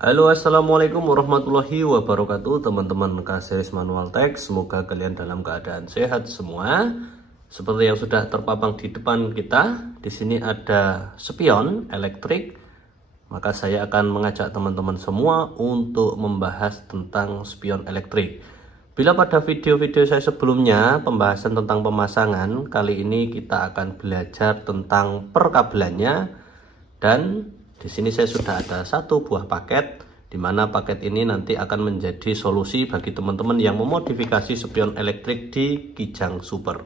Halo, assalamualaikum warahmatullahi wabarakatuh, teman-teman K-Series Manual Tech. Semoga kalian dalam keadaan sehat semua. Seperti yang sudah terpampang di depan kita, di sini ada spion elektrik. Maka saya akan mengajak teman-teman semua untuk membahas tentang spion elektrik. Bila pada video-video saya sebelumnya pembahasan tentang pemasangan, kali ini kita akan belajar tentang perkabelannya. Dan di sini saya sudah ada satu buah paket, di mana paket ini nanti akan menjadi solusi bagi teman-teman yang memodifikasi spion elektrik di Kijang Super.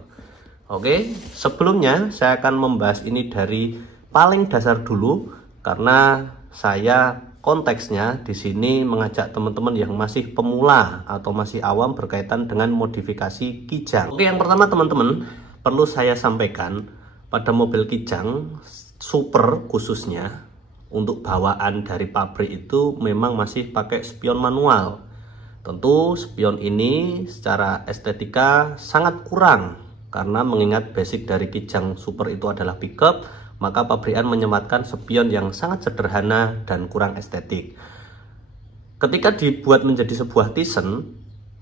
Oke, sebelumnya saya akan membahas ini dari paling dasar dulu, karena saya konteksnya di sini mengajak teman-teman yang masih pemula atau masih awam berkaitan dengan modifikasi Kijang. Oke, yang pertama teman-teman perlu saya sampaikan, pada mobil Kijang Super khususnya untuk bawaan dari pabrik itu memang masih pakai spion manual. Tentu spion ini secara estetika sangat kurang, karena mengingat basic dari Kijang Super itu adalah pickup, maka pabrikan menyematkan spion yang sangat sederhana dan kurang estetik. Ketika dibuat menjadi sebuah Tizen,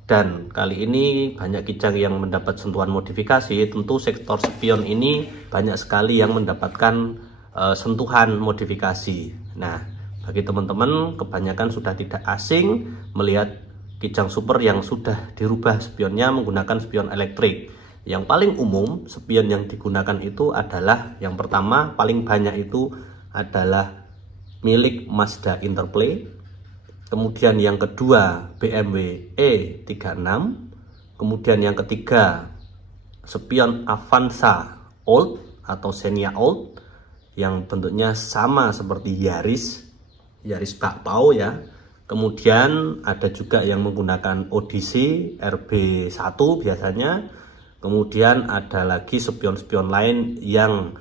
dan kali ini banyak Kijang yang mendapat sentuhan modifikasi, tentu sektor spion ini banyak sekali yang mendapatkan sentuhan modifikasi. Nah, bagi teman-teman kebanyakan sudah tidak asing melihat Kijang Super yang sudah dirubah spionnya menggunakan spion elektrik. Yang paling umum spion yang digunakan itu adalah, yang pertama paling banyak itu adalah milik Mazda Interplay. Kemudian yang kedua BMW E36. Kemudian yang ketiga spion Avanza Old atau Xenia Old, yang bentuknya sama seperti Yaris bakpao ya. Kemudian ada juga yang menggunakan Odyssey RB1 biasanya. Kemudian ada lagi spion-spion lain yang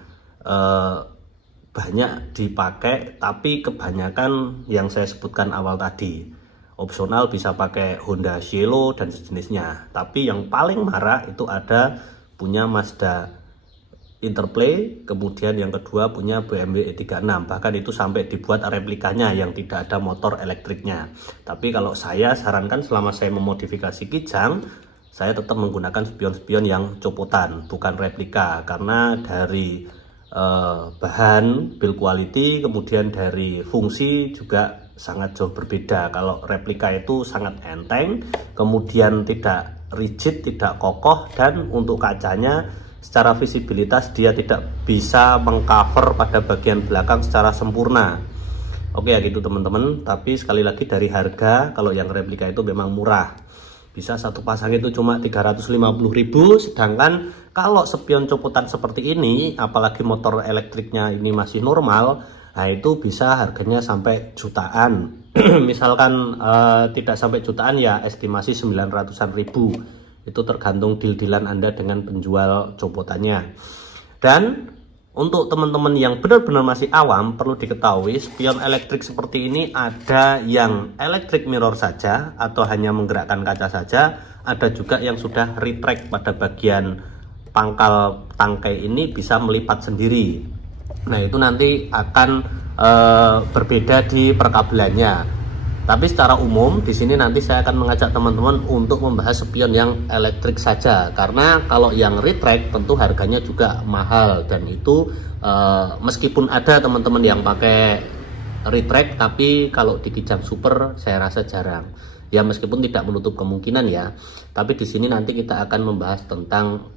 banyak dipakai, tapi kebanyakan yang saya sebutkan awal tadi. Opsional bisa pakai Honda Cielo dan sejenisnya. Tapi yang paling marak itu ada punya Mazda Interplay, kemudian yang kedua punya BMW E36, bahkan itu sampai dibuat replikanya yang tidak ada motor elektriknya. Tapi kalau saya sarankan selama saya memodifikasi Kijang, saya tetap menggunakan spion-spion yang copotan, bukan replika, karena dari bahan, build quality, kemudian dari fungsi juga sangat jauh berbeda. Kalau replika itu sangat enteng, kemudian tidak rigid, tidak kokoh, dan untuk kacanya secara visibilitas dia tidak bisa mengcover pada bagian belakang secara sempurna. Oke ya gitu teman-teman. Tapi sekali lagi dari harga, kalau yang replika itu memang murah, bisa satu pasang itu cuma 350.000. Sedangkan kalau spion copotan seperti ini, apalagi motor elektriknya ini masih normal, nah itu bisa harganya sampai jutaan. Misalkan tidak sampai jutaan ya, estimasi 900-an ribu. Itu tergantung deal-dealan Anda dengan penjual copotannya. Dan untuk teman-teman yang benar-benar masih awam, perlu diketahui spion elektrik seperti ini ada yang electric mirror saja atau hanya menggerakkan kaca saja, ada juga yang sudah retract pada bagian pangkal tangkai ini bisa melipat sendiri. Nah itu nanti akan berbeda di perkabelannya. Tapi secara umum di sini nanti saya akan mengajak teman-teman untuk membahas spion yang elektrik saja, karena kalau yang retract tentu harganya juga mahal, dan itu meskipun ada teman-teman yang pakai retract, tapi kalau di Kijang Super saya rasa jarang. Ya meskipun tidak menutup kemungkinan ya, tapi di sini nanti kita akan membahas tentang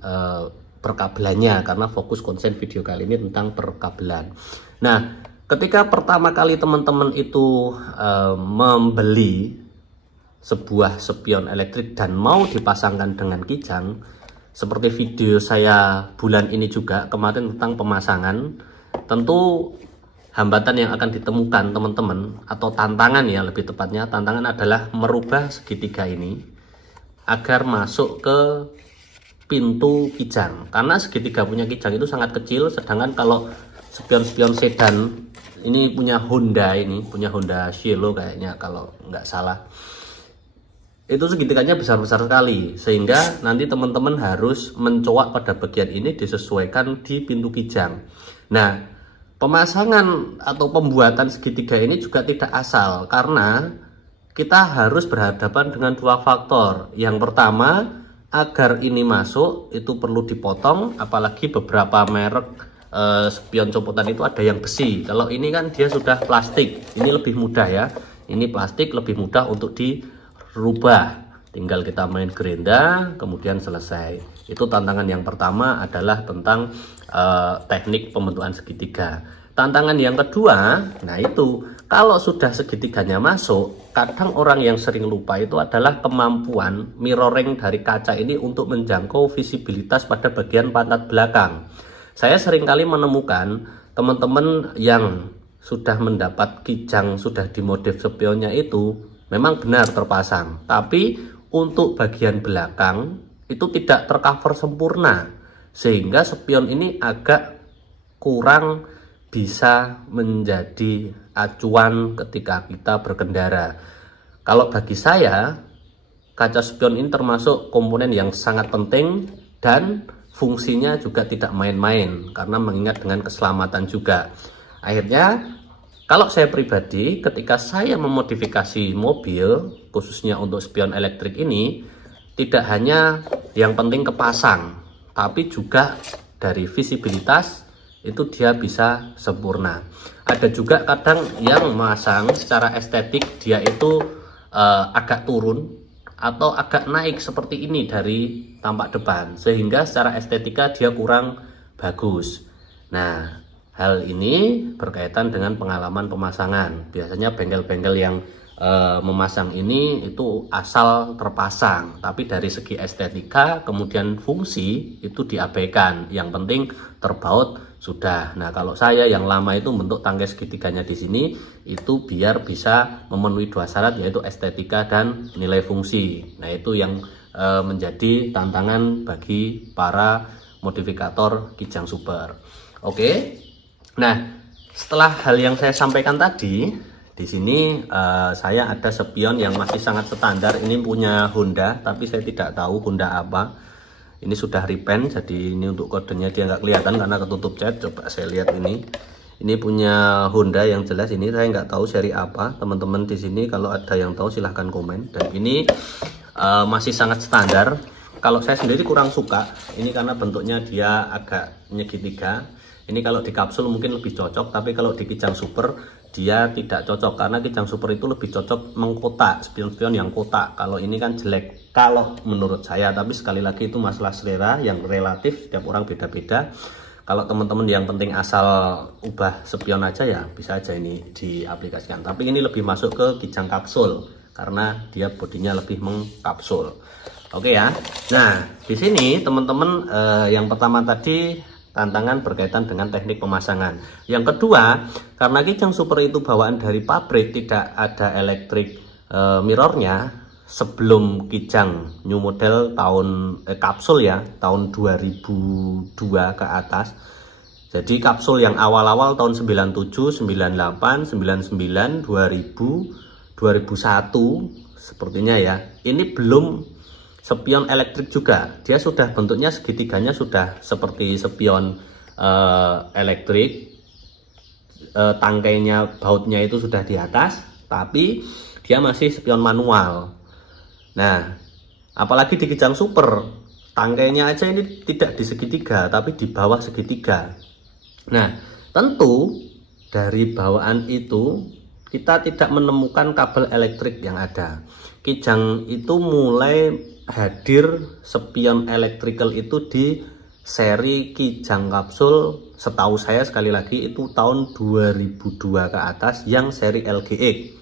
perkabelannya, karena fokus konsen video kali ini tentang perkabelan. Nah, ketika pertama kali teman-teman itu membeli sebuah spion elektrik dan mau dipasangkan dengan Kijang, seperti video saya bulan ini juga kemarin tentang pemasangan, tentu hambatan yang akan ditemukan teman-teman, atau tantangan ya lebih tepatnya, tantangan adalah merubah segitiga ini agar masuk ke pintu Kijang, karena segitiga punya Kijang itu sangat kecil. Sedangkan kalau spion-spion sedan ini punya Honda, punya Honda Cielo kayaknya kalau nggak salah, itu segitiganya besar-besar sekali, sehingga nanti teman-teman harus mencoak pada bagian ini disesuaikan di pintu Kijang. Nah, pemasangan atau pembuatan segitiga ini juga tidak asal, karena kita harus berhadapan dengan dua faktor. Yang pertama, agar ini masuk itu perlu dipotong, apalagi beberapa merek spion copotan itu ada yang besi. Kalau ini kan dia sudah plastik, ini lebih mudah ya. Ini plastik lebih mudah untuk dirubah. Tinggal kita main gerinda, kemudian selesai. Itu tantangan yang pertama adalah tentang teknik pembentukan segitiga. Tantangan yang kedua, nah itu kalau sudah segitiganya masuk, kadang orang yang sering lupa itu adalah kemampuan mirroring dari kaca ini untuk menjangkau visibilitas pada bagian pantat belakang. Saya seringkali menemukan teman-teman yang sudah mendapat kijang, sudah dimodif spionnya itu memang benar terpasang, tapi untuk bagian belakang itu tidak tercover sempurna, sehingga spion ini agak kurang bisa menjadi acuan ketika kita berkendara. Kalau bagi saya, kaca spion ini termasuk komponen yang sangat penting dan fungsinya juga tidak main-main, karena mengingat dengan keselamatan juga. Akhirnya, kalau saya pribadi, ketika saya memodifikasi mobil, khususnya untuk spion elektrik ini, tidak hanya yang penting kepasang, tapi juga dari visibilitas itu dia bisa sempurna. Ada juga kadang yang memasang secara estetik dia itu agak turun atau agak naik seperti ini dari tampak depan, sehingga secara estetika dia kurang bagus. Nah, hal ini berkaitan dengan pengalaman pemasangan. Biasanya bengkel-bengkel yang memasang ini itu asal terpasang, tapi dari segi estetika kemudian fungsi itu diabaikan. Yang penting terbaut sudah. Nah, kalau saya yang lama itu bentuk tangkai segitiganya di sini itu biar bisa memenuhi dua syarat, yaitu estetika dan nilai fungsi. Nah, itu yang menjadi tantangan bagi para modifikator kijang super. Oke. Nah, setelah hal yang saya sampaikan tadi, di sini saya ada spion yang masih sangat standar. Ini punya Honda, tapi saya tidak tahu Honda apa. Ini sudah repaint, jadi ini untuk kodenya dia nggak kelihatan karena ketutup cat. Coba saya lihat ini. Ini punya Honda yang jelas. Ini saya nggak tahu seri apa. Teman-teman di sini kalau ada yang tahu silahkan komen. Dan ini masih sangat standar. Kalau saya sendiri kurang suka ini karena bentuknya dia agak segitiga. Ini kalau di kapsul mungkin lebih cocok, tapi kalau di kijang super dia tidak cocok, karena kijang super itu lebih cocok mengkotak, spion-spion yang kotak. Kalau ini kan jelek kalau menurut saya, tapi sekali lagi itu masalah selera yang relatif, setiap orang beda-beda. Kalau teman-teman yang penting asal ubah spion aja ya bisa aja ini diaplikasikan, tapi ini lebih masuk ke kijang kapsul karena dia bodinya lebih mengkapsul. Oke ya. Nah, di sini teman-teman yang pertama tadi tantangan berkaitan dengan teknik pemasangan. Yang kedua, karena kijang super itu bawaan dari pabrik, tidak ada elektrik mirrornya. Sebelum kijang new model tahun kapsul ya, tahun 2002 ke atas. Jadi kapsul yang awal-awal tahun 97, 98, 99, 2000, 2001 sepertinya ya. Ini belum spion elektrik juga, dia sudah bentuknya segitiganya sudah seperti spion elektrik, tangkainya, bautnya itu sudah di atas, tapi dia masih spion manual. Nah, apalagi di kijang super, tangkainya aja ini tidak di segitiga, tapi di bawah segitiga. Nah, tentu dari bawaan itu kita tidak menemukan kabel elektrik yang ada. Kijang itu mulai hadir spion electrical itu di seri kijang kapsul, setahu saya sekali lagi itu tahun 2002 ke atas yang seri LGX,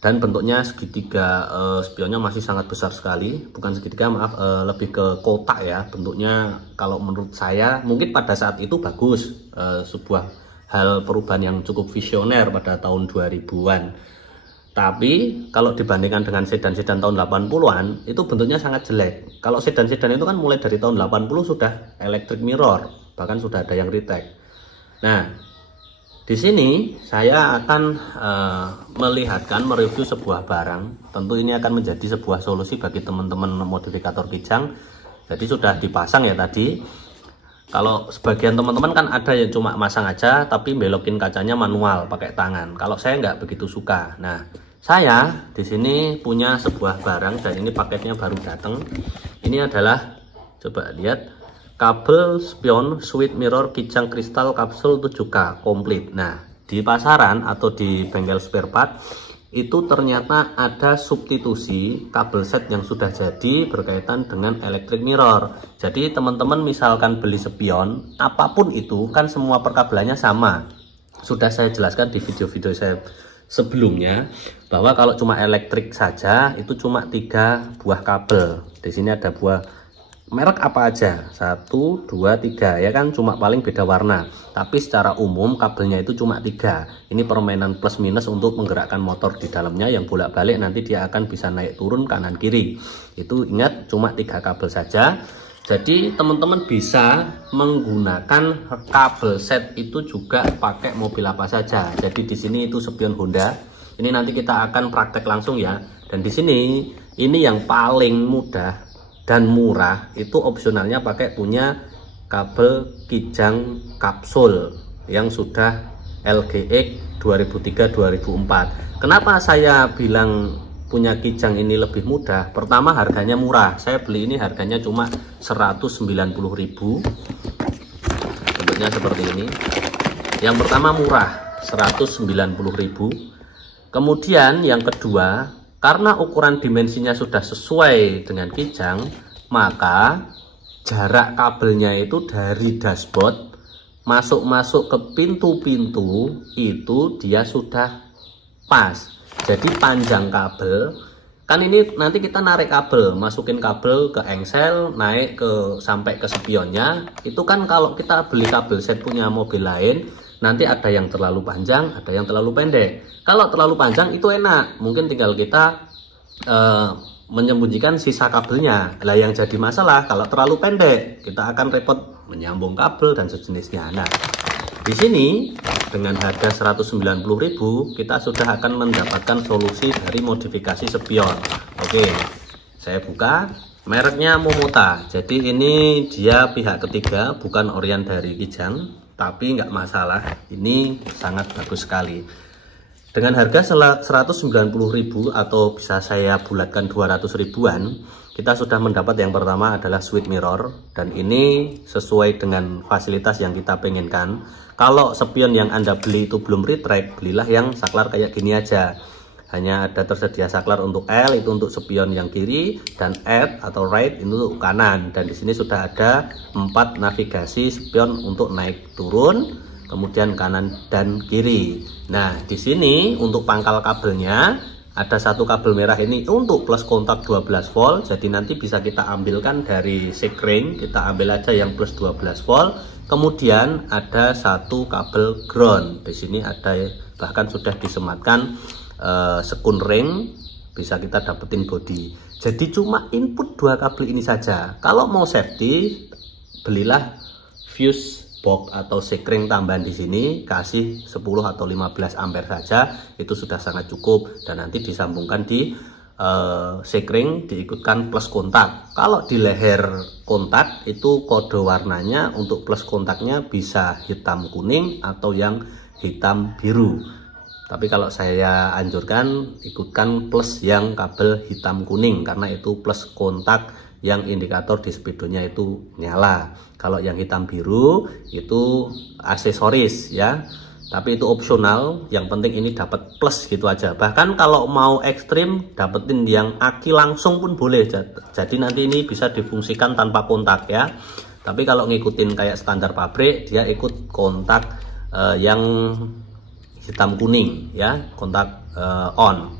dan bentuknya segitiga. Spionnya masih sangat besar sekali, bukan segitiga maaf, lebih ke kotak ya bentuknya. Kalau menurut saya mungkin pada saat itu bagus, sebuah hal perubahan yang cukup visioner pada tahun 2000-an. Tapi kalau dibandingkan dengan sedan-sedan tahun 80-an itu bentuknya sangat jelek. Kalau sedan-sedan itu kan mulai dari tahun 80 sudah electric mirror, bahkan sudah ada yang retake. Nah, di sini saya akan mereview sebuah barang. Tentu ini akan menjadi sebuah solusi bagi teman-teman modifikator kijang. Jadi sudah dipasang ya tadi. Kalau sebagian teman-teman kan ada yang cuma masang aja tapi belokin kacanya manual pakai tangan. Kalau saya nggak begitu suka. Nah, saya di sini punya sebuah barang dan ini paketnya baru datang. Ini adalah, coba lihat, kabel spion switch mirror kijang kristal kapsul 7K komplit. Nah, di pasaran atau di bengkel spare part itu ternyata ada substitusi kabel set yang sudah jadi berkaitan dengan electric mirror. Jadi teman-teman misalkan beli spion, apapun itu kan semua perkabelannya sama. Sudah saya jelaskan di video-video saya sebelumnya bahwa kalau cuma elektrik saja itu cuma 3 buah kabel. Di sini ada buah merek apa aja, 1, 2, 3 ya kan, cuma paling beda warna. Tapi secara umum kabelnya itu cuma 3. Ini permainan plus minus untuk menggerakkan motor di dalamnya yang bolak-balik, nanti dia akan bisa naik turun kanan kiri. Itu ingat cuma 3 kabel saja. Jadi teman-teman bisa menggunakan kabel set itu juga pakai mobil apa saja. Jadi di sini itu spion Honda. Ini nanti kita akan praktek langsung ya. Dan di sini ini yang paling mudah dan murah, itu opsionalnya pakai punya kabel kijang kapsul yang sudah LGX 2003-2004. Kenapa saya bilang punya kijang ini lebih mudah? Pertama, harganya murah. Saya beli ini harganya cuma 190.000. Bentuknya seperti ini. Yang pertama murah, 190.000. Kemudian yang kedua, karena ukuran dimensinya sudah sesuai dengan kijang, maka jarak kabelnya itu dari dashboard masuk ke pintu-pintu itu dia sudah pas. Jadi panjang kabel, kan ini nanti kita narik kabel, masukin kabel ke engsel, naik sampai ke spionnya. Itu kan kalau kita beli kabel set punya mobil lain, nanti ada yang terlalu panjang, ada yang terlalu pendek. Kalau terlalu panjang itu enak, mungkin tinggal kita menyembunyikan sisa kabelnya. Lah yang jadi masalah kalau terlalu pendek, kita akan repot menyambung kabel dan sejenisnya. Nah, di sini dengan harga 190.000 kita sudah akan mendapatkan solusi dari modifikasi spion. Oke, saya buka. Mereknya Momota. Jadi ini dia pihak ketiga, bukan orian dari kijang. Tapi nggak masalah, ini sangat bagus sekali. Dengan harga 190.000 atau bisa saya bulatkan 200 ribuan, kita sudah mendapat yang pertama adalah switch mirror. Dan ini sesuai dengan fasilitas yang kita pengenkan. Kalau spion yang Anda beli itu belum retract, belilah yang saklar kayak gini aja. Hanya ada tersedia saklar untuk L, itu untuk spion yang kiri, dan R atau right itu untuk kanan. Dan di sini sudah ada 4 navigasi spion untuk naik turun, kemudian kanan dan kiri. Nah, di sini untuk pangkal kabelnya ada satu kabel merah ini untuk plus kontak 12 volt. Jadi nanti bisa kita ambilkan dari sekring, kita ambil aja yang plus 12 volt. Kemudian ada satu kabel ground. Di sini ada, bahkan sudah disematkan sekun ring, bisa kita dapetin body. Jadi cuma input 2 kabel ini saja. Kalau mau safety, belilah fuse box atau sekring tambahan di sini, kasih 10 atau 15 ampere saja, itu sudah sangat cukup. Dan nanti disambungkan di sekring, diikutkan plus kontak. Kalau di leher kontak itu kode warnanya untuk plus kontaknya bisa hitam kuning atau yang hitam biru. Tapi kalau saya anjurkan ikutkan plus yang kabel hitam kuning, karena itu plus kontak yang indikator di speedonya itu nyala. Kalau yang hitam biru itu aksesoris ya, tapi itu opsional. Yang penting ini dapat plus gitu aja. Bahkan kalau mau ekstrim dapetin yang aki langsung pun boleh. Jadi nanti ini bisa difungsikan tanpa kontak ya. Tapi kalau ngikutin kayak standar pabrik, dia ikut kontak yang hitam kuning ya, kontak on.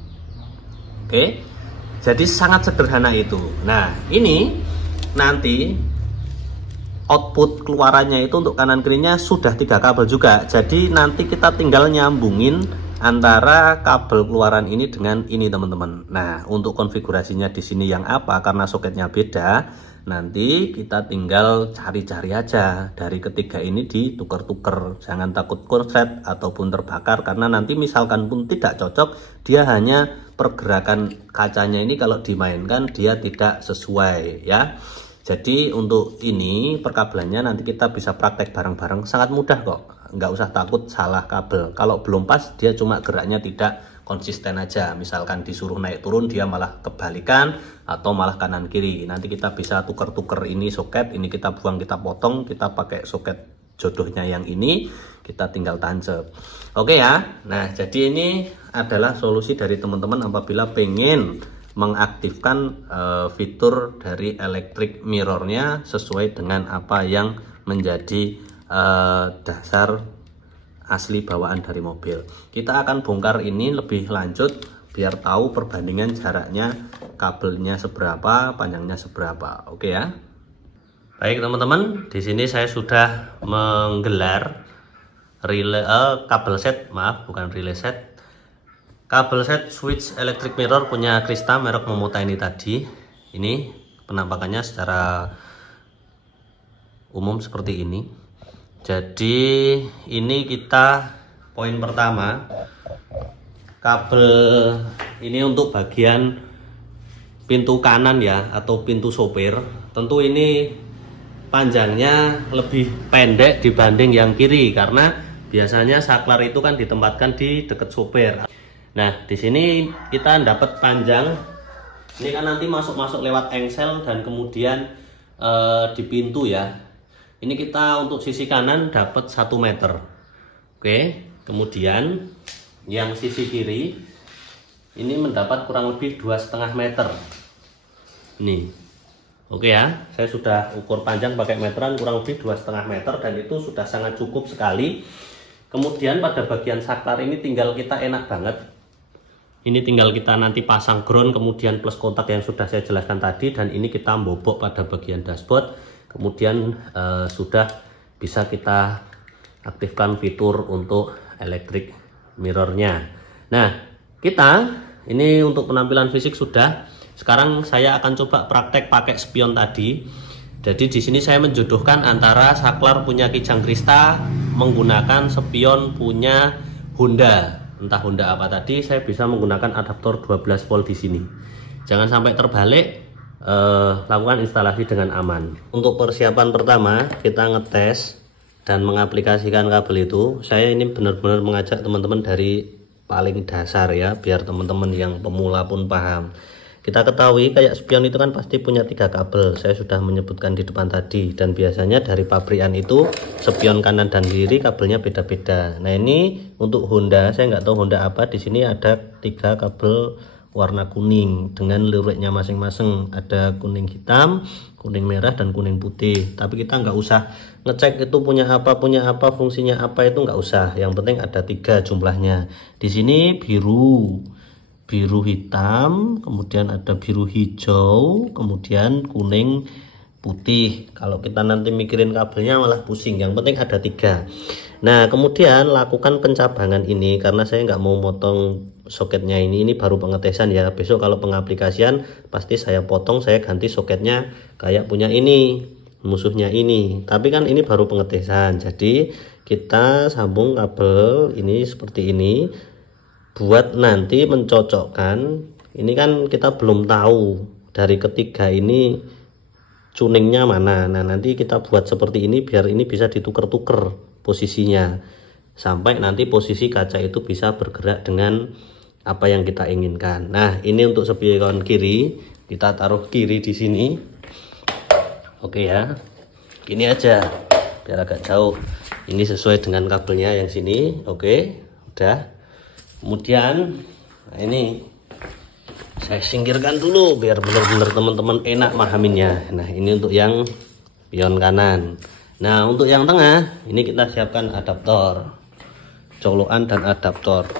Oke, jadi sangat sederhana itu. Nah, ini nanti output keluarannya itu untuk kanan kirinya sudah 3 kabel juga. Jadi nanti kita tinggal nyambungin antara kabel keluaran ini dengan ini teman-teman. Nah, untuk konfigurasinya di sini yang apa, karena soketnya beda, nanti kita tinggal cari-cari aja. Dari ketiga ini ditukar-tukar, jangan takut konslet ataupun terbakar, karena nanti misalkan pun tidak cocok, dia hanya pergerakan kacanya ini kalau dimainkan dia tidak sesuai ya. Jadi untuk ini perkabelannya nanti kita bisa praktek bareng-bareng, sangat mudah kok, nggak usah takut salah kabel. Kalau belum pas dia cuma geraknya tidak konsisten aja, misalkan disuruh naik turun dia malah kebalikan atau malah kanan kiri. Nanti kita bisa tuker-tuker ini soket, ini kita buang, kita potong, kita pakai soket jodohnya yang ini, kita tinggal tancap. Oke ya. Nah, jadi ini adalah solusi dari teman-teman apabila pengen mengaktifkan fitur dari electric mirrornya sesuai dengan apa yang menjadi dasar asli bawaan dari mobil. Kita akan bongkar ini lebih lanjut biar tahu perbandingan jaraknya, kabelnya seberapa, panjangnya seberapa. Oke ya. Baik teman-teman, di sini saya sudah menggelar kabel set, maaf bukan relay set. Kabel set switch electric mirror punya Krista merek Momota ini tadi. Ini penampakannya secara umum seperti ini. Jadi ini kita poin pertama, kabel ini untuk bagian pintu kanan ya, atau pintu sopir. Tentu ini panjangnya lebih pendek dibanding yang kiri karena biasanya saklar itu kan ditempatkan di dekat sopir. Nah, di sini kita dapat panjang. Ini kan nanti masuk lewat engsel dan kemudian di pintu ya. Ini kita untuk sisi kanan dapat 1 meter. Oke, kemudian yang sisi kiri ini mendapat kurang lebih 2,5 meter. Nih. Oke ya, saya sudah ukur panjang pakai meteran kurang lebih 2,5 meter dan itu sudah sangat cukup sekali. Kemudian pada bagian saklar ini tinggal kita enak banget. Ini tinggal kita nanti pasang ground, kemudian plus kontak yang sudah saya jelaskan tadi, dan ini kita bobok pada bagian dashboard. Kemudian sudah bisa kita aktifkan fitur untuk electric mirrornya. Nah, kita ini untuk penampilan fisik sudah. Sekarang saya akan coba praktek pakai spion tadi. Jadi di sini saya menjodohkan antara saklar punya Kijang Krista menggunakan spion punya Honda. Entah Honda apa tadi, saya bisa menggunakan adaptor 12 volt di sini. Jangan sampai terbalik, lakukan instalasi dengan aman. Untuk persiapan pertama, kita ngetes dan mengaplikasikan kabel itu. Saya ini benar-benar mengajak teman-teman dari paling dasar ya, biar teman-teman yang pemula pun paham. Kita ketahui kayak spion itu kan pasti punya 3 kabel. Saya sudah menyebutkan di depan tadi, dan biasanya dari pabrikan itu spion kanan dan kiri kabelnya beda-beda. Nah, ini untuk Honda, saya nggak tahu Honda apa. Di sini ada 3 kabel warna kuning dengan liriknya masing-masing. Ada kuning hitam, kuning merah, dan kuning putih. Tapi kita nggak usah ngecek itu punya apa, fungsinya apa, itu nggak usah. Yang penting ada 3 jumlahnya. Di sini biru hitam, kemudian ada biru hijau, kemudian kuning putih. Kalau kita nanti mikirin kabelnya malah pusing. Yang penting ada 3. Nah, kemudian lakukan pencabangan ini karena saya nggak mau motong soketnya ini baru pengetesan ya. Besok kalau pengaplikasian pasti saya potong, saya ganti soketnya kayak punya ini, musuhnya ini. Tapi kan ini baru pengetesan. Jadi kita sambung kabel ini seperti ini. Buat nanti mencocokkan, ini kan kita belum tahu dari ketiga ini tuningnya mana. Nah, nanti kita buat seperti ini biar ini bisa ditukar-tukar posisinya sampai nanti posisi kaca itu bisa bergerak dengan apa yang kita inginkan. Nah, ini untuk spion kiri, kita taruh kiri di sini. Oke ya, gini aja biar agak jauh. Ini sesuai dengan kabelnya yang sini. Oke, udah. Kemudian nah ini saya singkirkan dulu biar benar-benar teman-teman enak mahaminnya. Nah, ini untuk yang spion kanan. Nah, untuk yang tengah ini kita siapkan adaptor, colokan dan adaptor.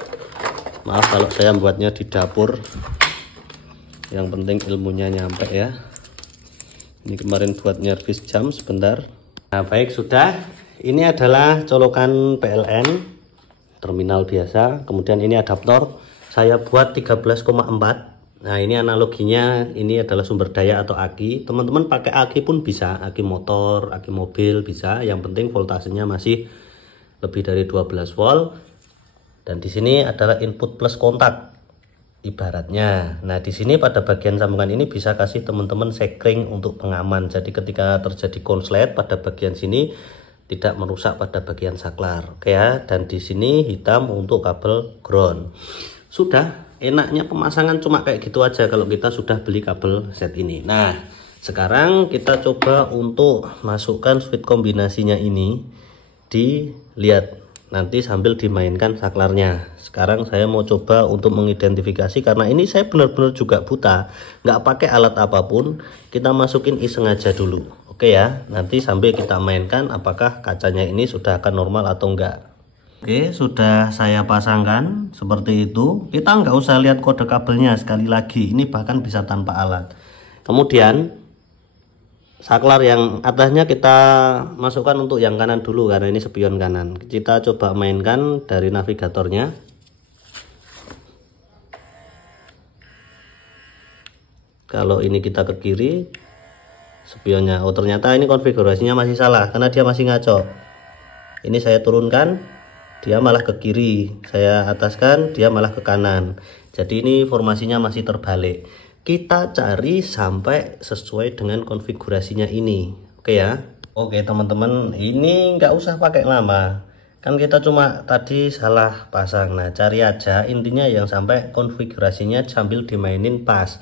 Maaf kalau saya buatnya di dapur, yang penting ilmunya nyampe ya. Ini kemarin buat nyervis jam sebentar. Nah, baik, sudah. Ini adalah colokan PLN terminal biasa. Kemudian ini adaptor saya buat 13,4. Nah, ini analoginya, ini adalah sumber daya atau aki. Teman-teman pakai aki pun bisa, aki motor, aki mobil bisa. Yang penting voltasenya masih lebih dari 12 volt. Dan di sini adalah input plus kontak. ibaratnya. Nah, di sini pada bagian sambungan ini bisa kasih teman-teman sekring untuk pengaman. Jadi ketika terjadi konslet pada bagian sini tidak merusak pada bagian saklar. Oke ya. Dan di sini hitam untuk kabel ground. Sudah, enaknya pemasangan cuma kayak gitu aja kalau kita sudah beli kabel set ini. Nah, sekarang kita coba untuk masukkan switch kombinasinya ini. Dilihat nanti sambil dimainkan saklarnya. Sekarang saya mau coba untuk mengidentifikasi, karena ini saya benar-benar juga buta, nggak pakai alat apapun, kita masukin iseng aja dulu. Oke ya, nanti sambil kita mainkan apakah kacanya ini sudah akan normal atau enggak. Oke, sudah saya pasangkan seperti itu. Kita nggak usah lihat kode kabelnya, sekali lagi ini bahkan bisa tanpa alat. Kemudian saklar yang atasnya kita masukkan untuk yang kanan dulu, karena ini spion kanan. Kita coba mainkan dari navigatornya. Kalau ini kita ke kiri spionnya, oh ternyata ini konfigurasinya masih salah karena dia masih ngaco. Ini saya turunkan, dia malah ke kiri. Saya ataskan, dia malah ke kanan. Jadi ini formasinya masih terbalik. Kita cari sampai sesuai dengan konfigurasinya ini. Oke ya. Oke teman-teman, ini nggak usah pakai lama, kan kita cuma tadi salah pasang. Nah, cari aja intinya yang sampai konfigurasinya sambil dimainin pas.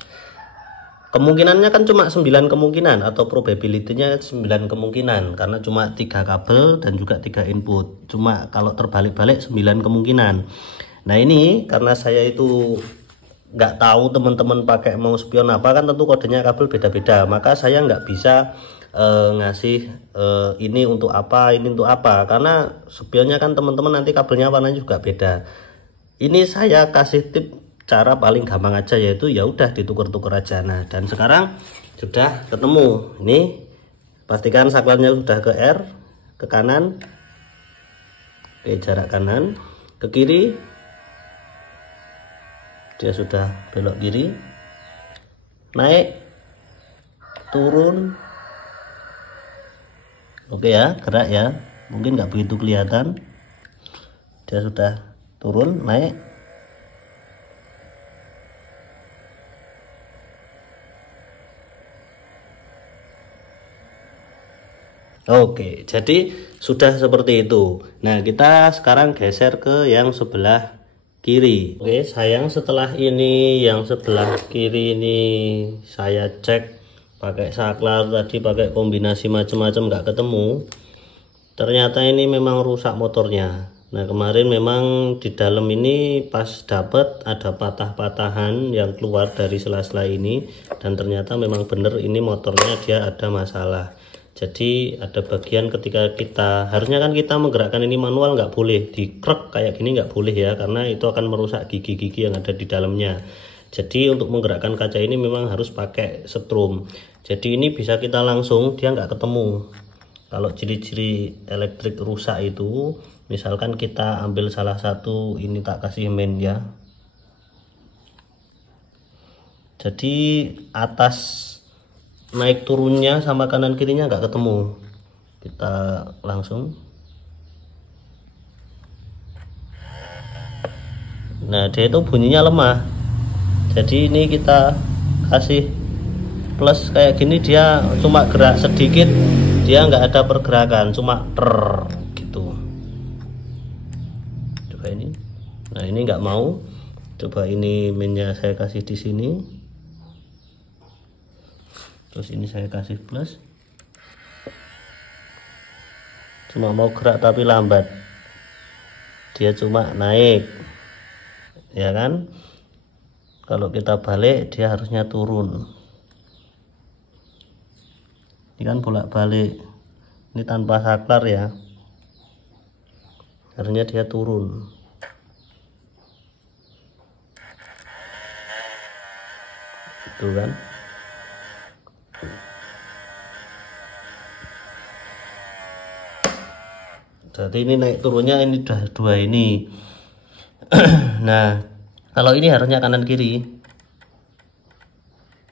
Kemungkinannya kan cuma 9 kemungkinan, atau probability-nya 9 kemungkinan, karena cuma 3 kabel dan juga 3 input. Cuma kalau terbalik-balik 9 kemungkinan. Nah, ini karena saya itu nggak tahu teman-teman pakai mau spion apa, kan tentu kodenya kabel beda-beda, maka saya nggak bisa ngasih ini untuk apa, ini untuk apa, karena spionnya kan teman-teman nanti kabelnya warnanya juga beda. Ini saya kasih tip cara paling gampang aja, yaitu ya udah ditukar-tukar aja. Nah, dan sekarang sudah ketemu. Ini pastikan saklarnya sudah ke R, ke kanan, ke jarak kanan, ke kiri. Dia sudah belok kiri, naik, turun. Oke ya, gerak ya, mungkin nggak begitu kelihatan. Dia sudah turun, naik. Oke, jadi sudah seperti itu. Nah, kita sekarang geser ke yang sebelah kiri. Oke, sayang setelah ini yang sebelah kiri ini saya cek pakai saklar tadi, pakai kombinasi macam-macam nggak ketemu. Ternyata ini memang rusak motornya. Nah, kemarin memang di dalam ini pas dapat ada patah-patahan yang keluar dari sela-sela ini, dan ternyata memang benar ini motornya dia ada masalah. Jadi ada bagian ketika kita, harusnya kan kita menggerakkan ini manual, nggak boleh dikrek kayak gini, nggak boleh ya, karena itu akan merusak gigi-gigi yang ada di dalamnya. Jadi untuk menggerakkan kaca ini memang harus pakai setrum. Jadi ini bisa kita langsung, dia nggak ketemu. Kalau ciri-ciri elektrik rusak itu, misalkan kita ambil salah satu, ini tak kasih main ya. Jadi atas naik turunnya sama kanan kirinya nggak ketemu. Kita langsung, nah dia itu bunyinya lemah. Jadi ini kita kasih plus kayak gini, dia cuma gerak sedikit, dia nggak ada pergerakan, cuma gitu. Coba ini, nah ini nggak mau. Coba ini mainnya saya kasih di sini, terus ini saya kasih plus, cuma mau gerak tapi lambat, dia cuma naik ya kan. Kalau kita balik dia harusnya turun. Ini kan bolak-balik, ini tanpa saklar ya, harusnya dia turun. Itu kan. Jadi ini naik turunnya ini udah dua ini. Nah, kalau ini harusnya kanan kiri,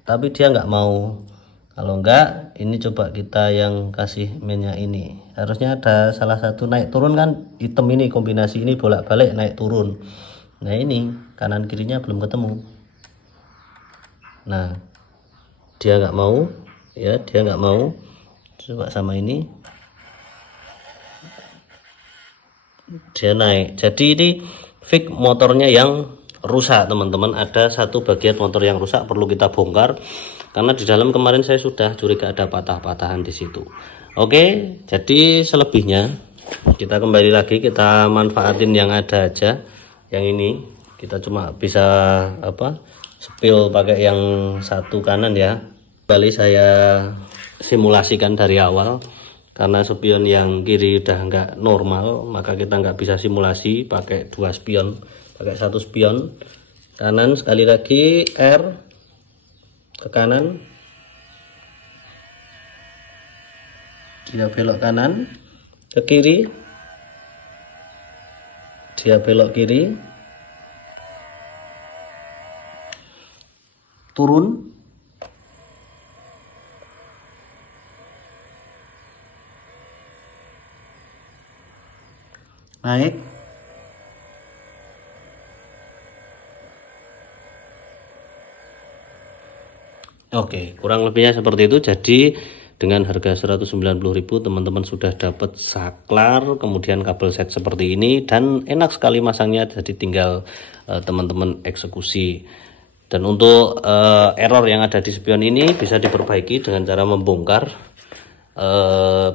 tapi dia nggak mau. Kalau enggak, ini coba kita yang kasih mainnya ini, harusnya ada salah satu naik turun kan, hitam ini kombinasi ini bolak-balik naik turun. Nah ini kanan kirinya belum ketemu. Nah, dia nggak mau, ya, dia nggak mau. Coba sama ini, dia naik. Jadi ini fix motornya yang rusak, teman-teman. Ada satu bagian motor yang rusak, perlu kita bongkar karena di dalam kemarin saya sudah curiga ada patah-patahan di situ. Oke, jadi selebihnya kita kembali lagi, kita manfaatin yang ada aja. Yang ini kita cuma bisa spill pakai yang satu kanan ya. Kembali saya simulasikan dari awal, karena spion yang kiri udah nggak normal, maka kita nggak bisa simulasi pakai dua spion, pakai satu spion. Kanan sekali lagi, R ke kanan, dia belok kanan, ke kiri, dia belok kiri, turun, naik, oke, kurang lebihnya seperti itu. Jadi dengan harga 190.000 teman-teman sudah dapat saklar, kemudian kabel set seperti ini, dan enak sekali masangnya. Jadi tinggal teman-teman eksekusi. Dan untuk error yang ada di spion ini bisa diperbaiki dengan cara membongkar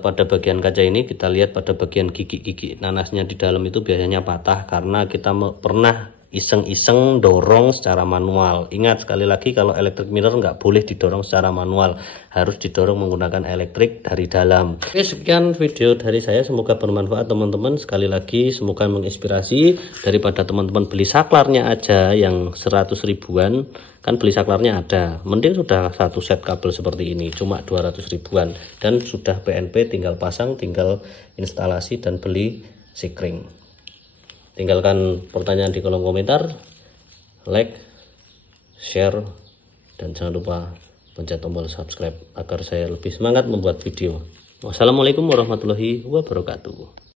pada bagian kaca ini. Kita lihat pada bagian gigi-gigi nanasnya di dalam itu biasanya patah karena kita pernah iseng-iseng dorong secara manual. Ingat sekali lagi, kalau electric mirror nggak boleh didorong secara manual, harus didorong menggunakan elektrik dari dalam. Oke, sekian video dari saya, semoga bermanfaat teman-teman. Sekali lagi semoga menginspirasi. Daripada teman-teman beli saklarnya aja yang 100 ribuan, kan beli saklarnya ada, mending sudah satu set kabel seperti ini cuma 200 ribuan dan sudah PNP, tinggal pasang, tinggal instalasi dan beli sikring. Tinggalkan pertanyaan di kolom komentar, like, share, dan jangan lupa pencet tombol subscribe agar saya lebih semangat membuat video. Wassalamualaikum warahmatullahi wabarakatuh.